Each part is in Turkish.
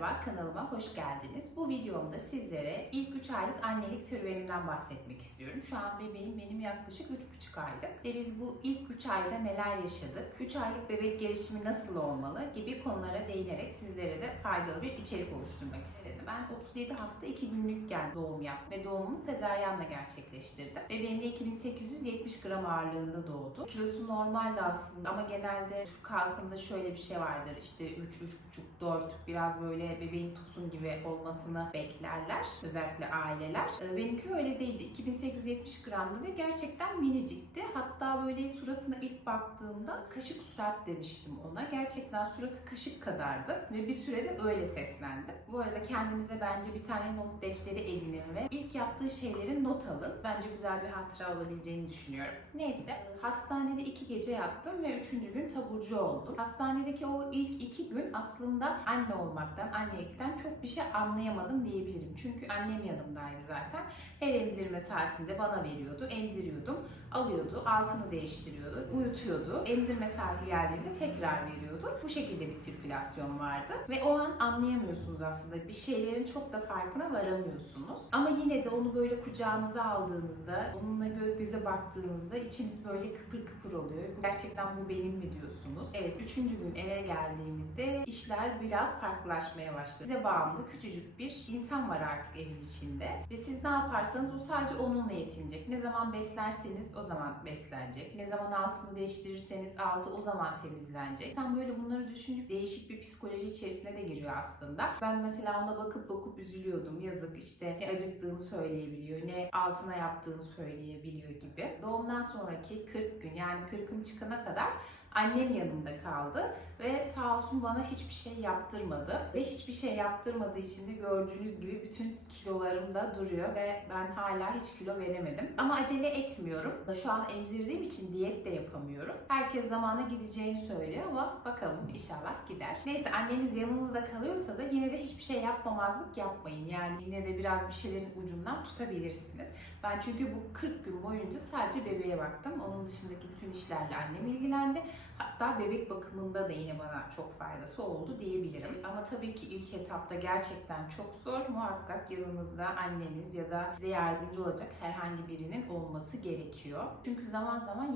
Merhaba, kanalıma hoş geldiniz. Bu videomda sizlere ilk 3 aylık annelik serüvenimden bahsetmek istiyorum. Şu an bebeğim benim yaklaşık 3,5 aylık ve biz bu ilk 3 ayda neler yaşadık, 3 aylık bebek gelişimi nasıl olmalı gibi konulara değinerek sizlere de faydalı bir içerik oluşturmak istedim. Ben 37 hafta 2 günlükken doğum yaptım ve doğumumu sezaryenle gerçekleştirdim. Bebeğim de 2870 gram ağırlığında doğdu. Kilosu normaldi aslında ama genelde Türk halkında şöyle bir şey vardır işte 3, 3,5, 4 biraz böyle bebeğin tosun gibi olmasını beklerler. Özellikle aileler. Ee, Benimki öyle değildi. 2870 gramdı ve gerçekten minicikti. Hatta böyle suratına ilk baktığımda kaşık surat demiştim ona. Gerçekten suratı kaşık kadardı ve bir sürede öyle seslendi. Bu arada kendinize bence bir tane not defteri edinin ve ilk yaptığı şeyleri not alın. Bence güzel bir hatıra olabileceğini düşünüyorum. Neyse hastanede iki gece yattım ve üçüncü gün taburcu oldum. Hastanedeki o ilk iki gün aslında anne olmaktan, annelikten çok bir şey anlayamadım diyebilirim. Çünkü annem yanımdaydı zaten. Her emzirme saatinde bana veriyordu, emziriyordum, alıyordu, altını değiştiriyordu, uyutuyordu. Emzirme saati geldiğinde tekrar veriyordu. Bu şekilde bir sirkülasyon vardı. Ve o an anlayamıyorsunuz aslında. Bir şeylerin çok da farkına varamıyorsunuz. Ama yine de onu böyle kucağınıza aldığınızda, onunla göz göze baktığınızda içiniz böyle kıpır kıpır oluyor. Gerçekten bu benim mi diyorsunuz? Evet, üçüncü gün eve geldiğimizde işler biraz farklılaşmaya başladı. Size bağımlı küçücük bir insan var artık evin içinde. Ve siz ne yaparsanız o sadece onunla yetinecek. Ne zaman beslerseniz o zaman beslenecek. Ne zaman altını değiştirirseniz altı o zaman temizlenecek. Sen böyle bunları düşünce değişik bir psikoloji içerisine de giriyor aslında. Ben mesela ona bakıp bakıp üzülüyordum. Yazık işte ne acıktığını söyleyebiliyor, ne altına yaptığını söyleyebiliyor gibi. Doğumdan sonraki 40 gün yani 40'ın çıkana kadar annem yanımda kaldı ve sağ olsun bana hiçbir şey yaptırmadı ve hiçbir şey yaptırmadığı için de gördüğünüz gibi bütün kilolarım da duruyor ve ben hala hiç kilo veremedim. Ama acele etmiyorum. Şu an emzirdiğim için diyet de yapamıyorum. Herkes zamana gideceğini söylüyor ama bakalım inşallah gider. Neyse anneniz yanınızda kalıyorsa da yine de hiçbir şey yapmamazlık yapmayın. Yani yine de biraz bir şeylerin ucundan tutabilirsiniz. Ben çünkü bu 40 gün boyunca sadece bebeğe baktım. Onun dışındaki bütün işlerle annem ilgilendi. Hatta bebek bakımında da yine bana çok faydası oldu diyebilirim. Ama tabii ki ilk etapta gerçekten çok zor. Muhakkak yanınızda anneniz ya da size yardımcı olacak herhangi birinin olması gerekiyor. Çünkü zaman zaman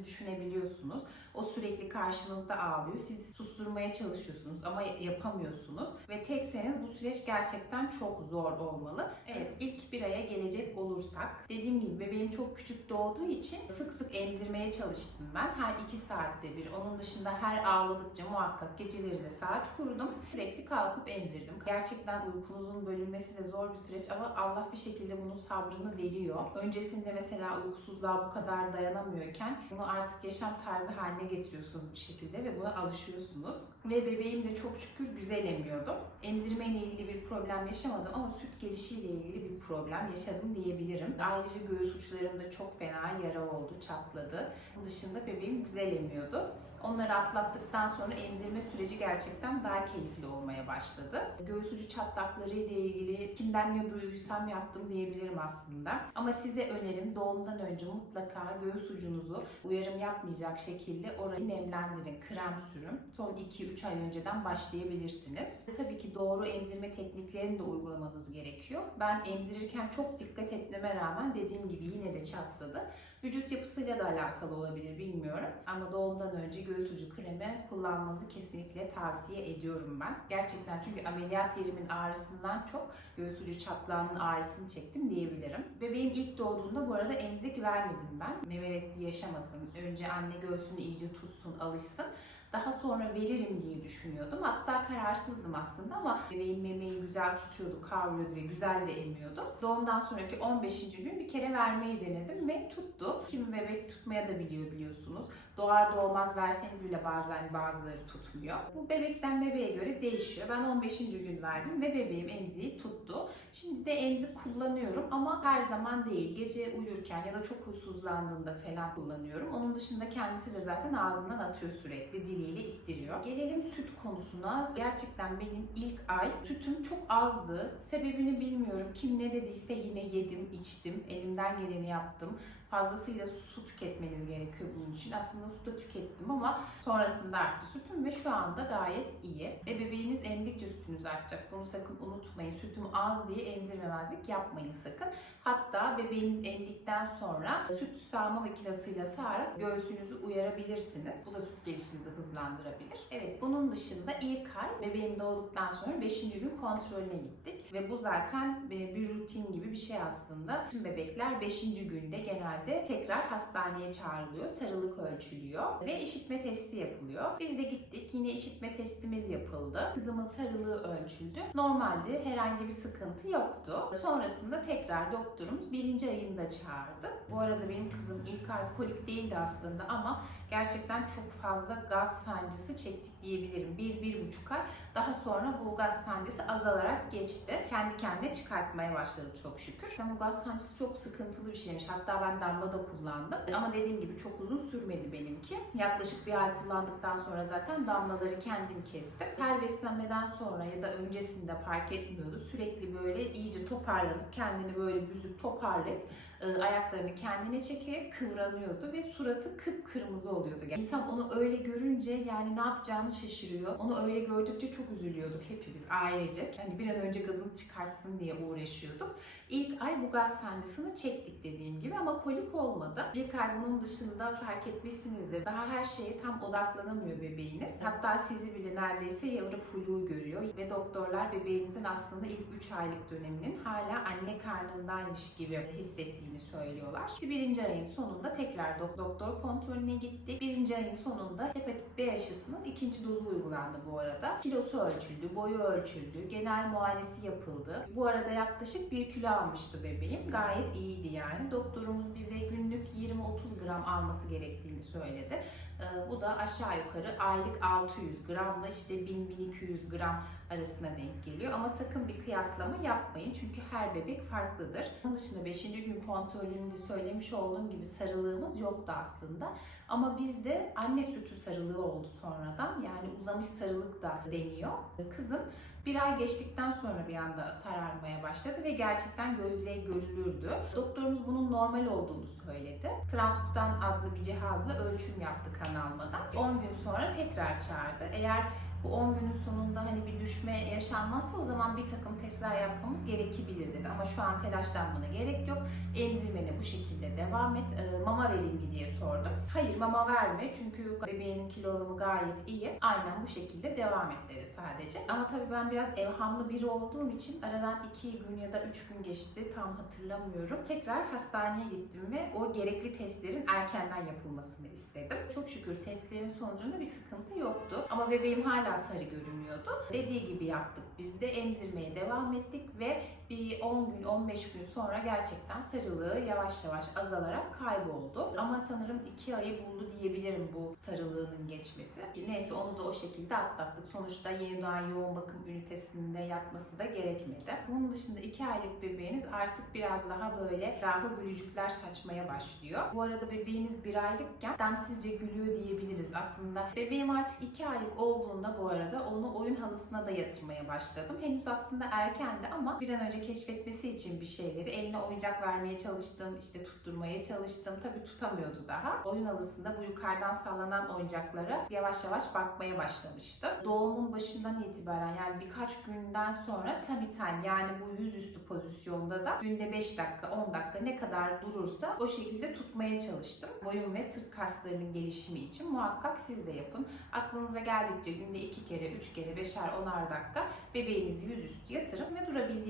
yetemediğinizi düşünebiliyorsunuz. O sürekli karşınızda ağlıyor. Siz susturmaya çalışıyorsunuz ama yapamıyorsunuz. Ve tekseniz bu süreç gerçekten çok zor olmalı. Evet ilk bir aya gelecek olursak dediğim gibi bebeğim çok küçük doğduğu için sık sık emzirmeye çalıştım ben. Her iki saatte bir. Onun dışında her ağladıkça muhakkak geceleri de saat kurdum. Sürekli kalkıp emzirdim. Gerçekten uykunuzun bölünmesi de zor bir süreç ama Allah bir şekilde bunun sabrını veriyor. Öncesinde mesela uykusuzluğa bu kadar dayanamıyorken bunu artık yaşam tarzı haline getiriyorsunuz bir şekilde ve buna alışıyorsunuz. Ve bebeğim de çok şükür güzel emiyordu. Emzirme ile ilgili bir problem yaşamadım ama süt gelişiyle ilgili bir problem yaşadım diyebilirim. Ayrıca göğüs uçlarımda çok fena yara oldu, çatladı. Bunun dışında bebeğim güzel emiyordu. Onları atlattıktan sonra emzirme süreci gerçekten daha keyifli olmaya başladı. Göğüs ucu çatlakları ile ilgili kimden ne duyduysam yaptım diyebilirim aslında. Ama size önerim doğumdan önce mutlaka göğüs ucunuzu uyarım yapmayacak şekilde orayı nemlendirin, krem sürün. Son 2-3 ay önceden başlayabilirsiniz. Tabii ki doğru emzirme tekniklerini de uygulamanız gerekiyor. Ben emzirirken çok dikkat etmeme rağmen dediğim gibi yine de çatladı. Vücut yapısıyla da alakalı olabilir bilmiyorum. Ama doğumdan önce göğüs ucu kremi kullanmanızı kesinlikle tavsiye ediyorum ben. Gerçekten çünkü ameliyat yerimin ağrısından çok göğüs ucu çatlağının ağrısını çektim diyebilirim. Bebeğim ilk doğduğunda bu arada emzik vermedim ben. Memeletli yaşamasın. Önce anne göğsünü iyice tutsun, alışsın. Daha sonra veririm diye düşünüyordum. Hatta kararsızdım aslında ama bebeğim memeyi güzel tutuyordu, kavruyordu ve güzel de emiyordu. Doğumdan sonraki 15. gün bir kere vermeyi denedim ve tuttu. Kimi bebek tutmaya da biliyor biliyorsunuz. Doğar doğmaz verseniz bile bazen bazıları tutmuyor. Bu bebekten bebeğe göre değişiyor. Ben 15. gün verdim ve bebeğim emziği tuttu. Şimdi de emzik kullanıyorum ama her zaman değil. Gece uyurken ya da çok huysuzlandığında falan kullanıyorum. Onun dışında kendisi de zaten ağzından atıyor sürekli. Diliyle ittiriyor. Gelelim süt konusuna. Gerçekten benim ilk ay sütüm çok azdı. Sebebini bilmiyorum. Kim ne dediyse yine yedim, içtim. Elimden geleni yaptım. Fazlasıyla su tüketmeniz gerekiyor bunun için. Aslında su da tükettim ama sonrasında arttı sütüm ve şu anda gayet iyi. Ve bebeğiniz emdikçe sütünüz artacak. Bunu sakın unutmayın. Sütüm az diye emzirmemezlik yapmayın sakın. Hatta bebeğiniz emdikten sonra süt sağma makinesiyle sağarak göğsünüzü uyarabilirsiniz. Bu da süt gelişinizi hızlandırabilir. Evet bunun dışında ilk ay bebeğim doğduktan sonra 5. gün kontrolüne gittik. Ve bu zaten e, bir rutin gibi bir şey aslında. Tüm bebekler 5. günde genelde tekrar hastaneye çağrılıyor. Sarılık ölçülüyor ve işitme testi yapılıyor. Biz de gittik. Yine işitme testimiz yapıldı. Kızımın sarılığı ölçüldü. Normalde herhangi bir sıkıntı yoktu. Sonrasında tekrar doktorumuz birinci ayında çağırdı. Bu arada benim kızım ilk ay kolik değildi aslında ama gerçekten çok fazla gaz sancısı çektik diyebilirim. Bir, bir buçuk ay. Daha sonra bu gaz sancısı azalarak geçti. Kendi kendine çıkartmaya başladı çok şükür. Ama bu gaz sancısı çok sıkıntılı bir şeymiş. Hatta ben damla da kullandım. Ama dediğim gibi çok uzun sürmedi benimki. Yaklaşık bir ay kullandıktan sonra zaten damlaları kendim kestim. Her beslenmeden sonra ya da öncesinde fark etmiyordu. Sürekli böyle iyice toparlanıp kendini böyle büzüp toparlayıp e, ayaklarını kendine çekerek kıvranıyordu ve suratı kıpkırmızı oluyordu. Yani İnsan onu öyle görünce yani ne yapacağını şaşırıyor. Onu öyle gördükçe çok üzülüyorduk hepimiz ailecek. Yani bir an önce gazını çıkartsın diye uğraşıyorduk. İlk ay bu gaz sancısını çektik dediğim gibi ama kolik olmadı. İlk ay bunun dışında fark etmişsinizdir. Daha her şeye tam odaklanamıyor bebeğiniz. Hatta sizi bile neredeyse yavru flu görüyor ve doktorlar bebeğinizin aslında ilk 3 aylık döneminin hala anne karnındaymış gibi hissettiğini söylüyorlar. İşte birinci ayın sonunda tekrar dok- doktor kontrolüne gittik. Birinci ayın sonunda hepatit B aşısının ikinci dozu uygulandı bu arada. Kilosu ölçüldü, boyu ölçüldü, genel muayenesi yapıldı. Bu arada yaklaşık 1 kilo almıştı bebeğim. Gayet iyiydi yani. Doktorumuz bize günlük 20-30 gram alması gerektiğini söyledi. Ee, Bu da aşağı yukarı aylık 600 gramla işte 1000-1200 gram arasına denk geliyor. Ama sakın bir kıyaslama yapmayın çünkü her bebek farklıdır. Onun dışında 5. gün kontrolünde söylemiş olduğum gibi sarılığımız yoktu aslında. Ama bizde anne sütü sarılığı oldu sonradan. Yani uzamış sarılık da deniyor. Kızım bir ay geçtikten sonra bir anda sararmaya başladı ve gerçekten gözle görülürdü. Doktorumuz bunun normal olduğunu söyledi. Transkutan adlı bir cihazla ölçüm yaptı kan almadan. 10 gün sonra tekrar çağırdı. Eğer bu 10 günün sonunda hani bir düşme yaşanmazsa o zaman bir takım testler yapmamız gerekebilir dedi. Ama şu an telaşlanmana gerek yok. Emzirmene bu şekilde devam et. Ee, mama vereyim mi diye sordum. Hayır mama verme çünkü bebeğinin kilo alımı gayet iyi. Aynen bu şekilde devam et dedi sadece. Ama tabii ben biraz evhamlı biri olduğum için aradan 2 gün ya da 3 gün geçti tam hatırlamıyorum. Tekrar hastaneye gittim ve o gerekli testlerin erkenden yapılmasını istedim. Çok şükür testlerin sonucunda bir sıkıntı yoktu. Ama bebeğim hala sarı görünüyordu. Dediği gibi yaptık. Biz de emzirmeye devam ettik ve bir 10 gün 15 gün sonra gerçekten sarılığı yavaş yavaş azalarak kayboldu. Ama sanırım 2 ayı buldu diyebilirim bu sarılığının geçmesi. Neyse onu da o şekilde atlattık. Sonuçta yeni doğan yoğun bakım ünitesinde yatması da gerekmedi. Bunun dışında 2 aylık bebeğiniz artık biraz daha böyle etrafa gülücükler saçmaya başlıyor. Bu arada bebeğiniz 1 aylıkken istemsizce gülüyor diyebiliriz. Aslında bebeğim artık 2 aylık olduğunda bu arada onu oyun halısına da yatırmaya başladım. Henüz aslında erkendi ama bir an önce keşfetmesi için bir şeyleri eline oyuncak vermeye çalıştım, işte tutturmaya çalıştım. Tabii tutamıyordu daha. Oyun halısında bu yukarıdan sallanan oyuncaklara yavaş yavaş bakmaya başlamıştı. Doğumun başından itibaren yani birkaç günden sonra tummy time yani bu yüzüstü pozisyonda da günde 5 dakika 10 dakika ne kadar durursa o şekilde tutmaya çalıştım. Boyun ve sırt kaslarının gelişimi için muhakkak siz de yapın. Aklınıza geldikçe günde 2 kere, 3 kere, 5'er, 10'ar dakika bebeğinizi yüzüstü yatırın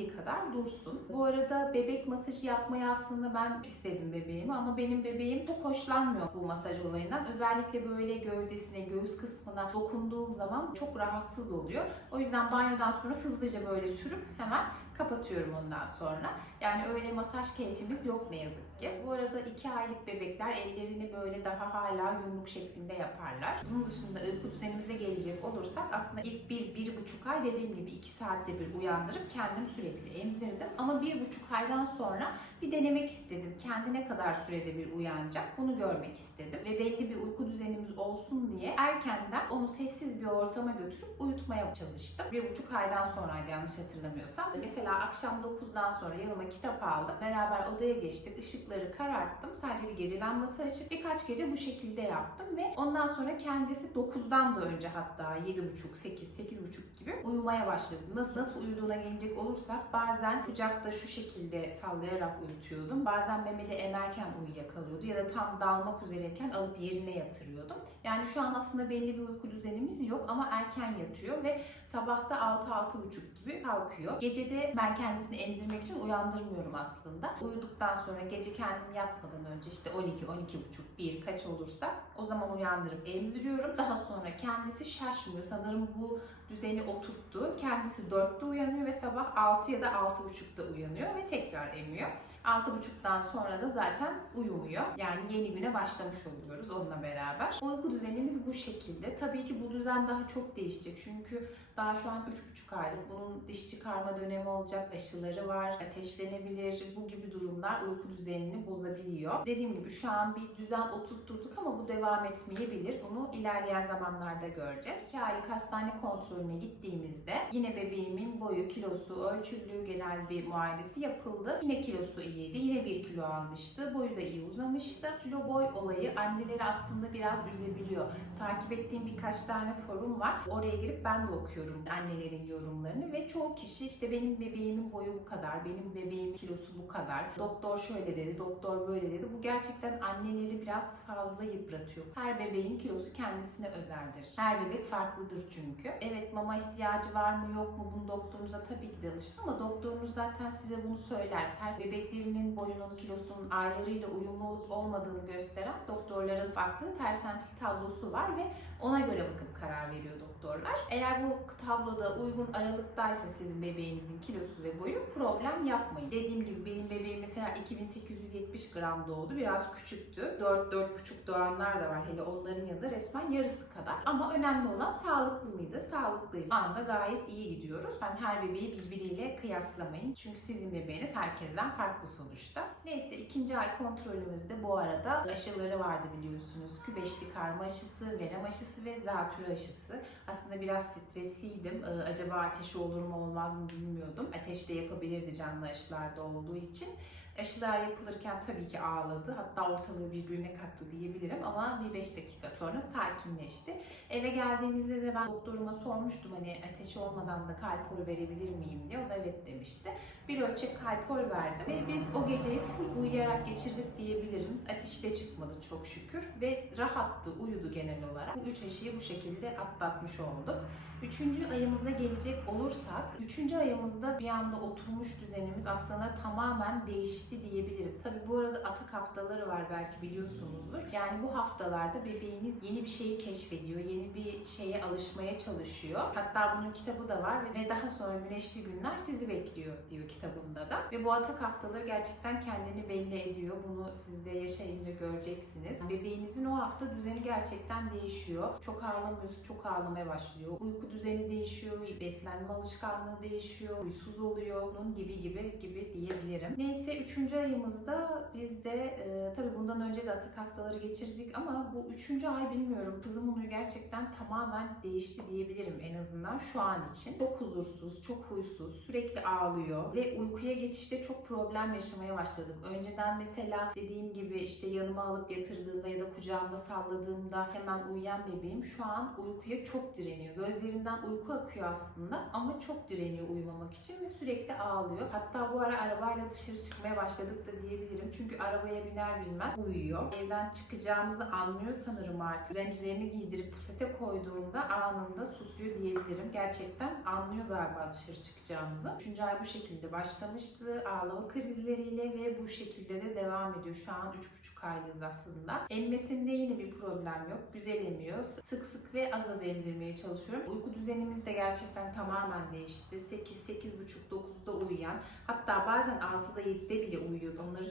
durabildiği kadar dursun. Bu arada bebek masajı yapmayı aslında ben istedim bebeğimi ama benim bebeğim çok hoşlanmıyor bu masaj olayından. Özellikle böyle gövdesine, göğüs kısmına dokunduğum zaman çok rahatsız oluyor. O yüzden banyodan sonra hızlıca böyle sürüp hemen kapatıyorum ondan sonra. Yani öyle masaj keyfimiz yok ne yazık ki. Bu arada 2 aylık bebekler ellerini böyle daha hala yumruk şeklinde yaparlar. Bunun dışında uyku düzenimize gelecek olursak aslında ilk 1-1,5 ay dediğim gibi 2 saatte bir uyandırıp kendim sürekli emzirdim. Ama 1,5 aydan sonra bir denemek istedim. Kendi ne kadar sürede bir uyanacak bunu görmek istedim. Ve belli bir uyku düzenimiz olsun diye erkenden onu sessiz bir ortama götürüp uyutmaya çalıştım. 1,5 aydan sonraydı yanlış hatırlamıyorsam. Mesela akşam 9'dan sonra yanıma kitap aldım. Beraber odaya geçtik. Işıkları kararttım. Sadece bir gece lambası açıp birkaç gece bu şekilde yaptım ve ondan sonra kendisi 9'dan da önce hatta 7 7.30, 8, 8.30 gibi uyumaya başladı. Nasıl, nasıl uyuduğuna gelecek olursak bazen kucakta şu şekilde sallayarak uyutuyordum. Bazen memede emerken uyuyakalıyordu ya da tam dalmak üzereyken alıp yerine yatırıyordum. Yani şu an aslında belli bir uyku düzenimiz yok ama erken yatıyor ve sabahta 6-6.30 gibi kalkıyor. Gecede ben kendisini emzirmek için uyandırmıyorum aslında. Uyuduktan sonra gece kendim yatmadan önce işte 12, 12.30, 1 kaç olursa o zaman uyandırıp emziriyorum. Daha sonra kendisi şaşmıyor. Sanırım bu düzeni oturttu. Kendisi 4'te uyanıyor ve sabah 6 ya da 6.30'da uyanıyor ve tekrar emiyor. 6.30'dan sonra da zaten uyumuyor. Yani yeni güne başlamış oluyoruz onunla beraber. Uyku düzenimiz bu şekilde. Tabii ki bu düzen daha çok değişecek. Çünkü daha şu an 3,5 aylık. Bunun diş çıkarma dönemi olacak, aşıları var, ateşlenebilir. Bu gibi durumlar uyku düzenini bozabiliyor. Dediğim gibi şu an bir düzen oturtturduk ama bu devam etmeyebilir. Bunu ilerleyen zamanlarda göreceğiz. 2 aylık hastane kontrolüne gittiğimizde yine bebeğimin boyu, kilosu ölçüldü, genel bir muayenesi yapıldı. Yine kilosu iyiydi. Yine 1 kilo almıştı. Boyu da iyi uzamıştı. Kilo boy olayı anneleri aslında biraz üzebiliyor. Takip ettiğim birkaç tane forum var. Oraya girip ben de okuyorum annelerin yorumlarını ve çoğu kişi işte benim bebeğimin boyu bu kadar, benim bebeğimin kilosu bu kadar, doktor şöyle dedi, doktor böyle dedi. Bu gerçekten anneleri biraz fazla yıpratıyor. Her bebeğin kilosu kendisine özeldir. Her bebek farklıdır çünkü. Evet mama ihtiyacı var mı yok mu bunu doktorunuza tabii ki danışın ama doktorunuz zaten size bunu söyler. Her bebeklerinin boyunun, kilosunun aylarıyla uyumlu olup olmadığını gösteren doktorların baktığı persentil tablosu var ve ona göre bakıp karar veriyor doktorlar. Eğer bu tabloda uygun aralıktaysa sizin bebeğinizin kilosu ve boyu problem yapmayın. Dediğim gibi benim bebeğim mesela 2870 gram doğdu. Biraz küçüktü. 4-4,5 doğanlar da var. Hele onların yanında resmen yarısı kadar. Ama önemli olan sağlıklı mıydı? Sağlıklıydı. Şu anda gayet iyi gidiyoruz. Ben her bebeği birbiriyle kıyaslamayın. Çünkü sizin bebeğiniz herkesten farklı sonuçta. Neyse ikinci ay kontrolümüzde bu arada aşıları vardı biliyorsunuz. Kübeşli karma aşısı, verem aşısı ve zatürre aşısı. Aslında biraz stresliydim. Ee, acaba ateşi olur mu olmaz mı bilmiyordum. Ateş de yapabilirdi canlı aşılarda olduğu için. Aşılar yapılırken tabii ki ağladı. Hatta ortalığı birbirine kattı diyebilirim ama bir 5 dakika sonra sakinleşti. Eve geldiğimizde de ben doktoruma sormuştum hani ateşi olmadan da kalpol verebilir miyim diye. O da evet demişti. Bir ölçek kalpol verdim ve biz o geceyi full uyuyarak geçirdik diyebilirim. Ateşi de çıkmadı çok şükür ve rahattı, uyudu genel olarak. Bu üç aşıyı bu şekilde atlatmış olduk. Üçüncü ayımıza gelecek olursak, üçüncü ayımızda bir anda oturmuş düzenimiz aslında tamamen değişti diyebilirim. Tabi bu arada atık haftaları var belki biliyorsunuzdur. Yani bu haftalarda bebeğiniz yeni bir şeyi keşfediyor, yeni bir şeye alışmaya çalışıyor. Hatta bunun kitabı da var ve daha sonra güneşli günler sizi bekliyor diyor kitabında da. Ve bu atık haftaları gerçekten kendini belli ediyor. Bunu siz de yaşayınca göreceksiniz. Bebeğinizin o hafta düzeni gerçekten değişiyor. Çok ağlamıyorsa çok ağlamaya başlıyor. Uyku düzeni değişiyor, beslenme alışkanlığı değişiyor, huysuz oluyor, bunun gibi gibi gibi diyebilirim. Neyse üçüncü ayımızda biz de e, tabii bundan önce de atık haftaları geçirdik ama bu üçüncü ay bilmiyorum. Kızımın huyu gerçekten tamamen değişti diyebilirim en azından şu an için. Çok huzursuz, çok huysuz, sürekli ağlıyor ve uykuya geçişte çok problem yaşamaya başladık. Önceden mesela dediğim gibi işte yanıma alıp yatırdığımda ya da kucağımda salladığımda hemen uyuyan bebeğim şu an uykuya çok direniyor. Gözlerinden uyku akıyor aslında ama çok direniyor uyumamak için ve sürekli ağlıyor. Hatta bu ara arabayla dışarı çıkmaya başladık da diyebilirim. Çünkü arabaya biner binmez uyuyor. Evden çıkacağımızı anlıyor sanırım artık. Ben üzerini giydirip pusete koyduğumda anında susuyor diyebilirim. Gerçekten anlıyor galiba dışarı çıkacağımızı. Üçüncü ay bu şekilde başlamıştı. Ağlama krizleriyle ve bu şekilde de devam ediyor. Şu an 3,5 aylıyız aslında. Emmesinde yine bir problem yok. Güzel emiyor. Sık sık ve az az emzirmeye çalışıyorum. Uyku düzenimiz de gerçekten tamamen değişti. 8, 8.30, 9'da uyuyan hatta bazen 6'da 7'de bile uyuyordu. Onları.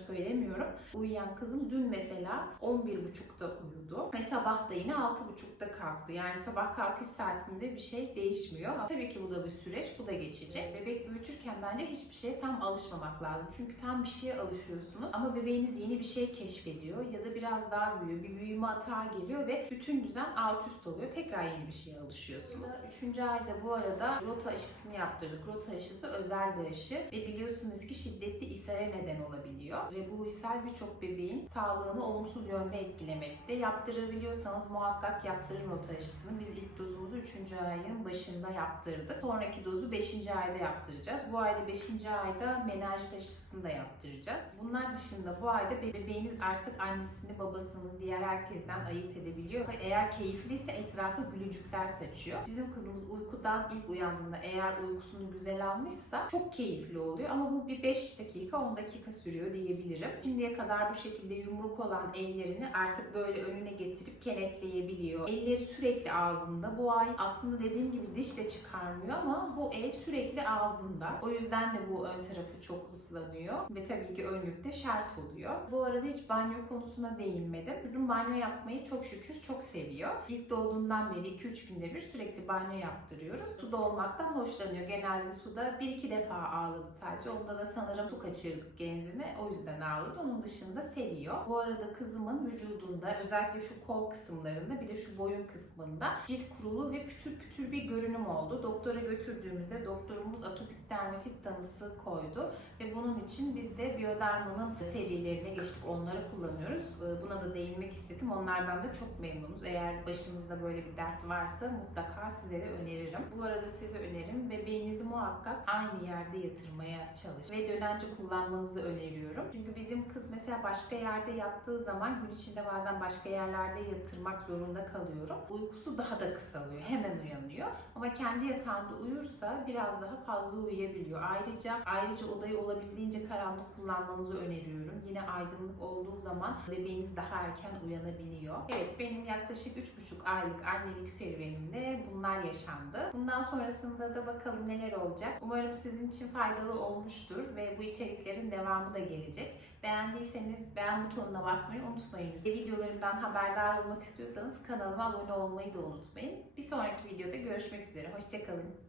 Uyuyan kızım dün mesela 11.30'da uyudu. Ve sabah da yine 6.30'da kalktı. Yani sabah kalkış saatinde bir şey değişmiyor. Tabii ki bu da bir süreç. Bu da geçecek. Bebek büyütürken bence hiçbir şeye tam alışmamak lazım. Çünkü tam bir şeye alışıyorsunuz. Ama bebeğiniz yeni bir şey keşfediyor ya da biraz daha büyüyor. Bir büyüme atağı geliyor ve bütün düzen alt üst oluyor. Tekrar yeni bir şeye alışıyorsunuz. Üçüncü ayda bu arada rota aşısını yaptırdık. Rota aşısı özel bir aşı ve biliyorsunuz ki şiddetli ishale neden olabiliyor. Ve bu ishal birçok bebeğin sağlığını olumsuz yönde etkilemekte. Yaptırabiliyorsanız muhakkak yaptırın rota aşısını. Biz ilk dozumuzu 3. ayın başında yaptırdık. Sonraki dozu 5. ayda yaptıracağız. Bu ayda 5. ayda menajit aşısını da yaptıracağız. Bunlar dışında bu ayda be- bebeğiniz artık annesini, babasını diğer herkesten ayırt edebiliyor. Eğer keyifliyse etrafa gülücükler saçıyor. Bizim kızımız uykudan ilk uyandığında eğer uykusunu güzel almışsa çok keyifli oluyor. Ama bu bir 5 dakika 10 dakika sürüyor diyebilirim. Şimdiye kadar bu şekilde yumruk olan ellerini artık böyle önüne getirip kenetleyebiliyor. Elleri sürekli ağzında. Bu ay aslında dediğim gibi diş de çıkarmıyor ama bu el sürekli ağzında. O yüzden de bu ön tarafı çok ıslanıyor ve tabii ki önlükte şart oluyor. Bu arada hiç banyo konusuna değinmedim. Kızım banyo yapmayı çok şükür çok seviyor. İlk doğduğundan beri 2-3 günde bir sürekli banyo yaptırıyoruz. Suda olmaktan hoşlanıyor. Genelde suda bir iki defa ağladı sadece. Onda da sanırım su kaçırdık genzine. O yüzden ağladı. Onun dışında seviyor. Bu arada kızımın vücudunda özellikle şu kol kısımlarında bir de şu boyun kısmında cilt kurulu ve pütür pütür bir görünüm oldu. Doktora götürdüğümüzde doktorumuz atopik dermatit tanısı koydu ve bunun için biz de Bioderma'nın serilerine geçtik. Onları kullanıyoruz. Ee, Buna da değinmek istedim. Onlardan da çok memnunuz. Eğer başınızda böyle bir dert varsa mutlaka size de öneririm. Bu arada size önerim bebeğinizi muhakkak aynı yerde yatırmaya çalışın ve dönence kullanmanızı öneriyorum. Çünkü bizim kız mesela başka yerde yattığı zaman gün içinde bazen başka yerlerde yatırmak zorunda kalıyorum. Uykusu daha da kısalıyor. Hemen uyanıyor. Ama kendi yatağında uyursa biraz daha fazla uyuyabiliyor. Ayrıca ayrıca odayı olabildiğince karanlık kullanmanızı öneriyorum. Yine aydınlık olduğu zaman bebeğiniz daha erken uyanabiliyor. Evet benim yaklaşık 3,5 aylık annelik serüvenimde bunlar yaşandı. Bundan sonrasında da bakalım neler olacak. Umarım sizin için faydalı olmuştur ve bu içeriklerin devamı da gelecek. Beğendiyseniz beğen butonuna basmayı unutmayın. Ve videolarımdan haberdar olmak istiyorsanız kanalıma abone olmayı da unutmayın. Bir sonraki videoda görüşmek üzere. Hoşçakalın.